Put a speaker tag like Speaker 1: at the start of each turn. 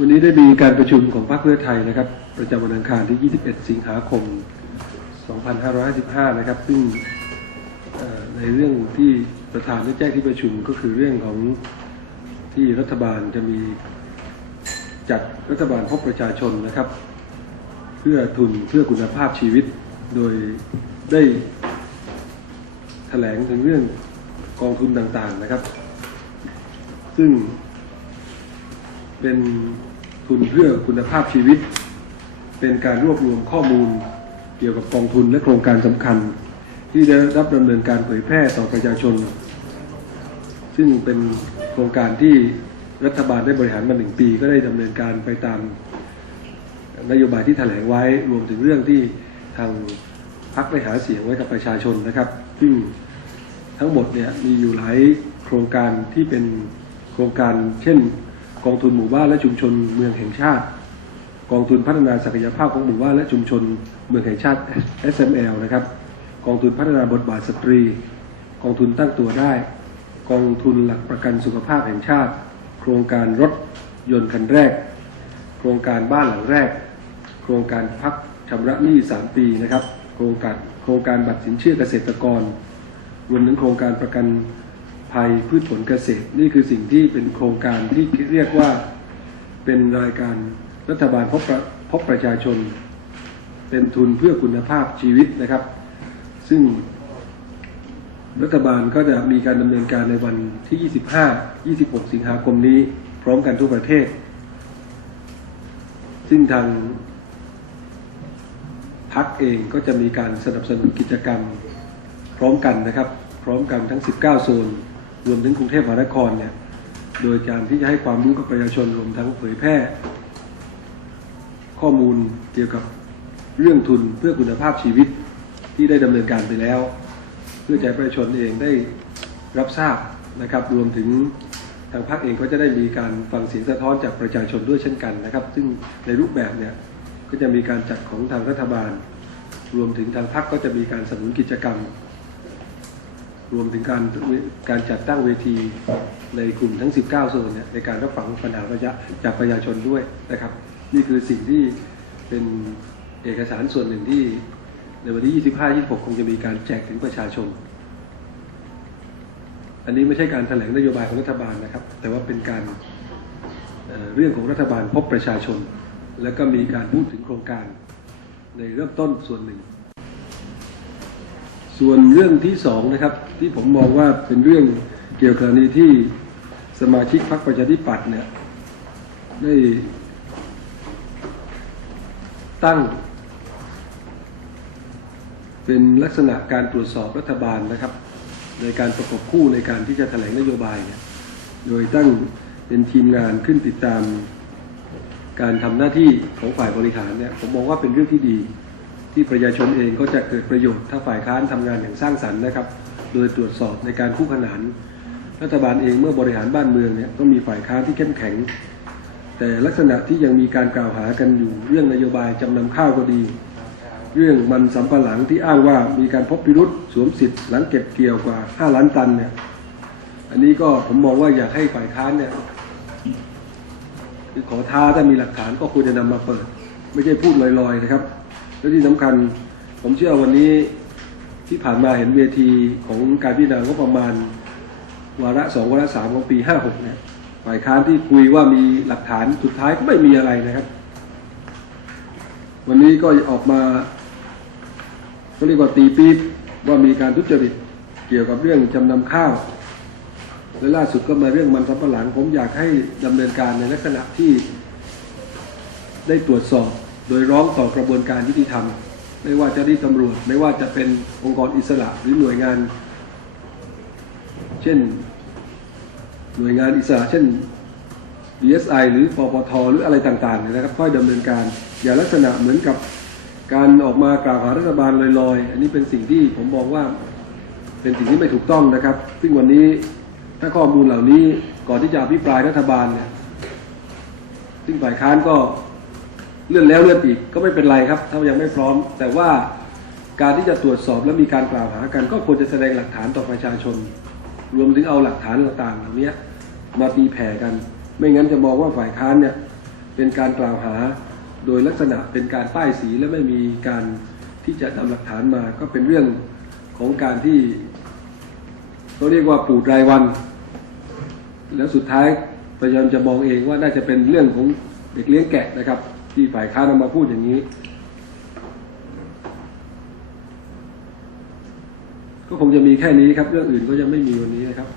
Speaker 1: วันนี้ได้มีการประชุมของพรรคเพื่อไทยนะครับ ประจำวันอังคารที่ 21 สิงหาคม 2555 นะครับ ซึ่งในเรื่องที่ประธานได้แจ้งที่ประชุมก็คือเรื่องของที่รัฐบาลจะมีจัดรัฐบาลพบประชาชนนะครับ เพื่อทุนเพื่อคุณภาพชีวิต โดยได้แถลงถึงเรื่องกองทุนต่างๆนะครับ ซึ่ง เป็นทุนเพื่อคุณภาพชีวิต เป็นการรวบรวมข้อมูลเกี่ยวกับกองทุนและโครงการสำคัญ ที่ได้รับดำเนินการเผยแพร่ต่อประชาชน ซึ่งเป็นโครงการที่รัฐบาลได้บริหารมาหนึ่งปี ก็ได้ดำเนินการไปตามนโยบายที่แถลงไว้รวมถึงเรื่องที่ทางพักได้หาเสียงไว้กับประชาชนนะครับ ซึ่งทั้งหมดเนี่ยมีอยู่หลายโครงการที่เป็นโครงการเช่น กองทุนหมู่บ้านและชุมชนเมืองแห่งชาติ กองทุนพัฒนาศักยภาพของหมู่บ้านและชุมชนเมืองแห่งชาติ SML นะครับ กองทุนพัฒนาบทบาทสตรี กองทุนตั้งตัวได้ กองทุนหลักประกันสุขภาพแห่งชาติ โครงการรถยนต์คันแรก โครงการบ้านหลังแรก โครงการพักชำระหนี้ 3 ปีนะครับ โครงการโครงการบัตรสินเชื่อเกษตรกร รวมถึงโครงการประกัน ภัยพืชผลเกษตร นี่คือสิ่งที่เป็นโครงการที่เรียกว่าเป็นรายการรัฐบาลพบพบประชาชน เป็นทุนเพื่อคุณภาพชีวิตนะครับ ซึ่งรัฐบาลก็จะมีการดำเนินการในวันที่ 25 26 สิงหาคมนี้ พร้อมกันทั่วประเทศ ซึ่งทางพักเองก็จะมีการสนับสนุนกิจกรรมพร้อมกันนะครับ พร้อมกันทั้ง 19 โซน รวมถึงกรุงเทพมหานครเนี่ยโดยการที่จะให้ความรู้กับประชาชนรวมทั้งเผยแพร่ ข้อมูลเกี่ยวกับเรื่องทุนเพื่อคุณภาพชีวิตที่ได้ดำเนินการไปแล้ว เพื่อให้ประชาชนเองได้รับทราบนะครับ รวมถึงทางพรรคเองก็จะได้มีการฟังเสียงสะท้อนจากประชาชนด้วยเช่นกันนะครับ ซึ่งในรูปแบบเนี่ยก็จะมีการจัดของทางรัฐบาล รวมถึงทางพรรคก็จะมีการสนับสนุนกิจกรรม รวมถึงการการจัดตั้งเวทีในกลุ่มทั้ง 19 โซนเนี่ยในการรับฟังปัญหาประชาจากประชาชนด้วยนะครับ นี่คือสิ่งที่เป็นเอกสารส่วนหนึ่งที่ในวันที่ 25 26 คงจะมีการแจกถึงประชาชน อันนี้ไม่ใช่การแถลงนโยบายของรัฐบาลนะครับ แต่ว่าเป็นการเเรื่องของรัฐบาลพบประชาชน แล้วก็มีการพูดถึงโครงการในเริ่มต้นส่วนหนึ่ง ส่วนเรื่องที่สองนะครับ ที่ผมมองว่าเป็นเรื่องเกี่ยวกับกรณีที่สมาชิกพรรคประชาธิปัตย์เนี่ยได้ตั้ง เป็นลักษณะการตรวจสอบรัฐบาลนะครับ ในการประกบคู่ในการที่จะแถลงนโยบายเนี่ยโดยตั้งเป็นทีมงานขึ้นติดตาม การทำหน้าที่ของฝ่ายบริหารเนี่ยผมมองว่าเป็นเรื่องที่ดี ที่ประชาชนเองก็จะเกิดประโยชน์ถ้าฝ่ายค้านทำงานอย่างสร้างสรรค์นะครับ โดยตรวจสอบในการคู่ขนานรัฐบาลเองเมื่อบริหารบ้านเมืองเนี่ยต้องมีฝ่ายค้านที่เข้มแข็ง แต่ลักษณะที่ยังมีการกล่าวหากันอยู่เรื่องนโยบายจำนำข้าวก็ดี เรื่องมันสำปะหลังที่อ้างว่ามีการพบพิรุษสวมสิทธิ์หลังเก็บเกี่ยวกว่า 5 ล้านตันเนี่ยอันนี้ก็ผมมองว่าอยากให้ฝ่ายค้านเนี่ยคือขอท้าถ้ามีหลักฐานก็ควรจะนำมาเปิด ไม่ใช่พูดลอยๆนะครับ และที่สำคัญผมเชื่อวันนี้ที่ผ่านมาเห็นเวทีของการพิจารณางบประมาณ วาระสองวาระสามของปีห้าหกเนี่ยฝ่ายค้านที่คุยว่ามีหลักฐานสุดท้ายก็ไม่มีอะไรนะครับ วันนี้ก็ออกมาก็เรียกว่าตีปี๊บว่ามีการทุจริตเกี่ยวกับเรื่องจำนำข้าวและล่าสุดก็มาเรื่องมันสำปะหลัง ผมอยากให้ดำเนินการในลักษณะที่ได้ตรวจสอบ โดยร้องต่อกระบวนการยุติธรรม ไม่ว่าจะที่ตำรวจ ไม่ว่าจะเป็นองค์กรอิสระหรือหน่วยงาน เช่น หน่วยงานอิสระ เช่น DSI หรือปปทหรืออะไรต่างๆเนี่ยนะครับ ค่อยดำเนินการ อย่าลักษณะเหมือนกับการออกมากล่าวหารัฐบาลลอยๆ อันนี้เป็นสิ่งที่ผมมองว่าเป็นสิ่งที่ไม่ถูกต้องนะครับ ซึ่งวันนี้ถ้าข้อมูลเหล่านี้ก่อนที่จะอภิปรายรัฐบาลเนี่ยซึ่งฝ่ายค้านก็ เลื่อนแล้วเลื่อนอีกก็ไม่เป็นไรครับ ถ้ายังไม่พร้อม แต่ว่าการที่จะตรวจสอบและมีการกล่าวหากัน ก็ควรจะแสดงหลักฐานต่อประชาชน รวมถึงเอาหลักฐานต่างๆเหล่านี้มาตีแผ่กัน ไม่งั้นจะมองว่าฝ่ายค้านเนี่ยเป็นการกล่าวหาโดยลักษณะเป็นการป้ายสีและไม่มีการที่จะนำหลักฐานมา ก็เป็นเรื่องของการที่เขาเรียกว่าปูดรายวัน แล้วสุดท้ายพยายามจะมองเองว่าน่าจะเป็นเรื่องของเด็กเลี้ยงแกะนะครับ ที่ฝ่ายค้านออกมาพูดอย่างนี้ ก็คงจะมีแค่นี้ครับ เรื่องอื่นก็ยังไม่มีวันนี้นะครับ